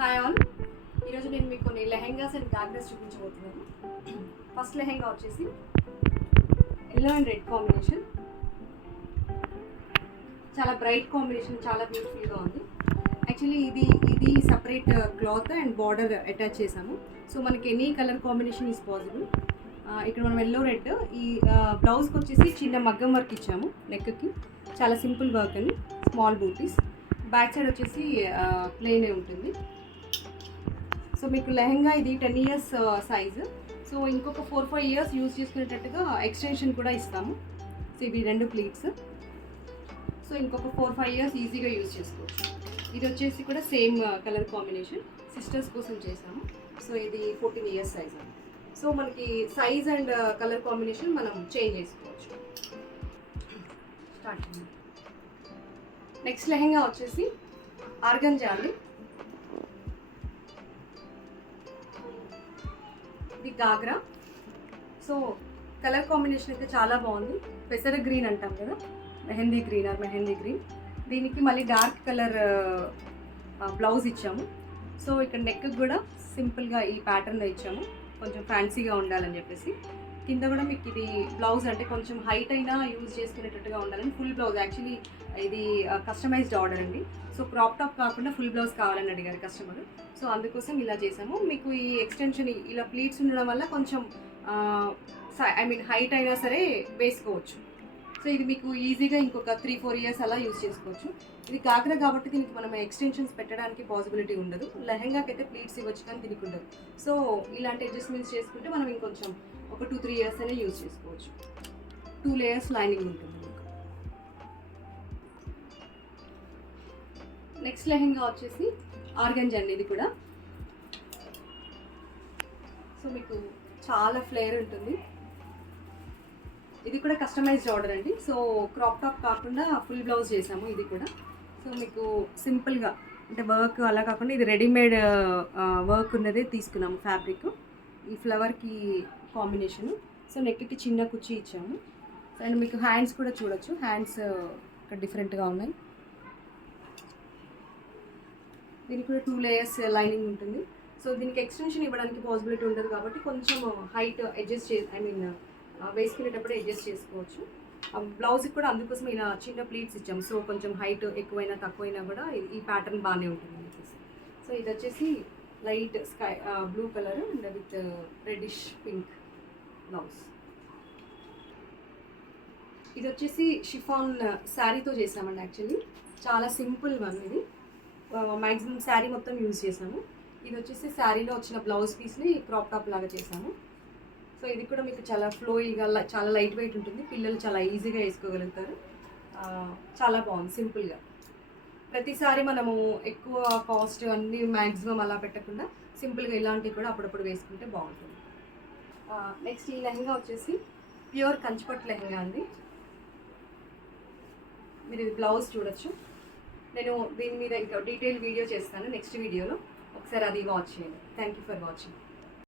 Hi all, ఈరోజు నేను మీకు కొన్ని లెహెంగాస్ అండ్ గాగ్రాస్ చూపించబోతున్నాను. ఫస్ట్ లెహెంగా వచ్చేసి ఎల్లో అండ్ రెడ్ కాంబినేషన్, చాలా బ్రైట్ కాంబినేషన్, చాలా బ్యూటిఫుల్గా ఉంది. యాక్చువల్లీ ఇది separate cloth and border attach చేసాము. సో మనకి any colour combination is possible. ఇక్కడ మనం ఎల్లో రెడ్, ఈ బ్లౌజ్కి వచ్చేసి చిన్న మగ్గం వర్క్ ఇచ్చాము. నెక్కి చాలా సింపుల్ వర్క్ అని, స్మాల్ బూటీస్. బ్యాక్ సైడ్ వచ్చేసి ప్లెయిన్ ఉంటుంది. సో మీకు లెహెంగా ఇది 10 years సైజు. సో ఇంకొక 4-5 years యూజ్ చేసుకునేటట్టుగా ఎక్స్టెన్షన్ కూడా ఇస్తాము. సో ఇవి 2 ప్లీట్స్. సో ఇంకొక 4-5 years ఈజీగా యూజ్ చేసుకోవచ్చు. ఇది వచ్చేసి కూడా సేమ్ కలర్ కాంబినేషన్, సిస్టర్స్ కోసం చేసాము. సో ఇది 14 years సైజు. సో మనకి సైజ్ అండ్ కలర్ కాంబినేషన్ మనం చేంజ్ చేసుకోవచ్చు. స్టార్ట్. నెక్స్ట్ లెహెంగా వచ్చేసి ఆర్గంజా అండి. ఇది గాగ్రా. సో కలర్ కాంబినేషన్ అయితే చాలా బాగుంది. పెసర గ్రీన్ అంటాం కదా, మెహందీ గ్రీన్. దీనికి మళ్ళీ డార్క్ కలర్ బ్లౌజ్ ఇచ్చాము. సో ఇక్కడ నెక్ కూడా సింపుల్గా ఈ ప్యాటర్న్లో ఇచ్చాము, కొంచెం ఫ్యాన్సీగా ఉండాలని చెప్పేసి. కింద కూడా మీకు ఇది బ్లౌజ్ అంటే కొంచెం హైట్ అయినా యూజ్ చేసుకునేటట్టుగా ఉండాలని ఫుల్ బ్లౌజ్. యాక్చువల్లీ ఇది కస్టమైజ్డ్ ఆర్డర్ అండి. సో క్రాప్ టాప్ కాకుండా ఫుల్ బ్లౌజ్ కావాలని అడిగారు కస్టమర్. సో అందుకోసం ఇలా చేసాము. మీకు ఈ ఎక్స్టెన్షన్ ఇలా ప్లీట్స్ ఉండడం వల్ల కొంచెం హైట్ అయినా సరే వేసుకోవచ్చు. సో ఇది మీకు ఈజీగా ఇంకొక 3-4 years అలా యూజ్ చేసుకోవచ్చు. ఇది గాగ్రా కాబట్టి దీనికి మనం ఎక్స్టెన్షన్స్ పెట్టడానికి పాసిబిలిటీ ఉండదు. లెహెంగాకి అయితే ప్లీట్స్ ఇవ్వచ్చు కానీ దీనికి ఉండదు. సో ఇలాంటి అడ్జస్ట్మెంట్స్ చేసుకుంటే మనం ఇంకొంచెం ఒక 2-3 years అయినా యూజ్ చేసుకోవచ్చు. 2 layers లైనింగ్ ఉంటుంది. నెక్స్ట్ లెహెంగా వచ్చేసి ఆర్గంజా అండి. ఇది కూడా సో మీకు చాలా ఫ్లేర్ ఉంటుంది. ఇది కూడా కస్టమైజ్డ్ ఆర్డర్ అండి. సో క్రాప్ టాప్ కాకుండా ఫుల్ బ్లౌజ్ చేసాము ఇది కూడా. సో మీకు సింపుల్గా అంటే వర్క్ అలా కాకుండా ఇది రెడీమేడ్ వర్క్ ఉన్నదే తీసుకున్నాము ఫ్యాబ్రిక్. ఈ ఫ్లవర్కి కాంబినేషను. సో నెక్కి చిన్న కుర్చీ ఇచ్చాము. అండ్ మీకు హ్యాండ్స్ కూడా చూడొచ్చు. హ్యాండ్స్ ఇక్కడ డిఫరెంట్గా ఉన్నాయి. దీనికి కూడా 2 layers లైనింగ్ ఉంటుంది. సో దీనికి ఎక్స్టెన్షన్ ఇవ్వడానికి పాసిబిలిటీ ఉండదు కాబట్టి కొంచెం హైట్ అడ్జస్ట్ వేసుకునేటప్పుడు అడ్జస్ట్ చేసుకోవచ్చు. బ్లౌజ్కి కూడా అందుకోసం ఇలా చిన్న ప్లీట్స్ ఇచ్చాము. సో కొంచెం హైట్ ఎక్కువైనా తక్కువైనా కూడా ఈ ప్యాటర్న్ బాగానే ఉంటుంది. సో ఇది వచ్చేసి light sky blue colour and with reddish pink blouse. ఇది వచ్చేసి షిఫాన్ శారీతో చేసామండి. యాక్చువల్లీ చాలా సింపుల్ వన్ ఇది. మ్యాక్సిమం శారీ మొత్తం యూజ్ చేసాము. ఇది వచ్చేసి శారీలో వచ్చిన బ్లౌజ్ పీస్ని క్రాప్ టాప్ లాగా చేసాము. సో ఇది కూడా మీకు చాలా ఫ్లోయిగా, చాలా లైట్ వెయిట్ ఉంటుంది. పిల్లలు చాలా ఈజీగా వేసుకోగలుగుతారు. చాలా బాగుంది సింపుల్గా. ప్రతిసారి మనము ఎక్కువ కాస్ట్ అన్నీ మ్యాక్సిమం అలా పెట్టకుండా సింపుల్గా ఇలాంటివి కూడా అప్పుడప్పుడు వేసుకుంటే బాగుంటుంది. నెక్స్ట్ ఈ లెహంగా వచ్చేసి ప్యూర్ కంచిపట్టు లెహంగా అండి. మీరు ఇది బ్లౌజ్ చూడొచ్చు. నేను దీని మీద ఇంకా డీటెయిల్ వీడియో చేస్తాను నెక్స్ట్ వీడియోలో. ఒకసారి అది వాచ్ చేయండి. Thank you for watching.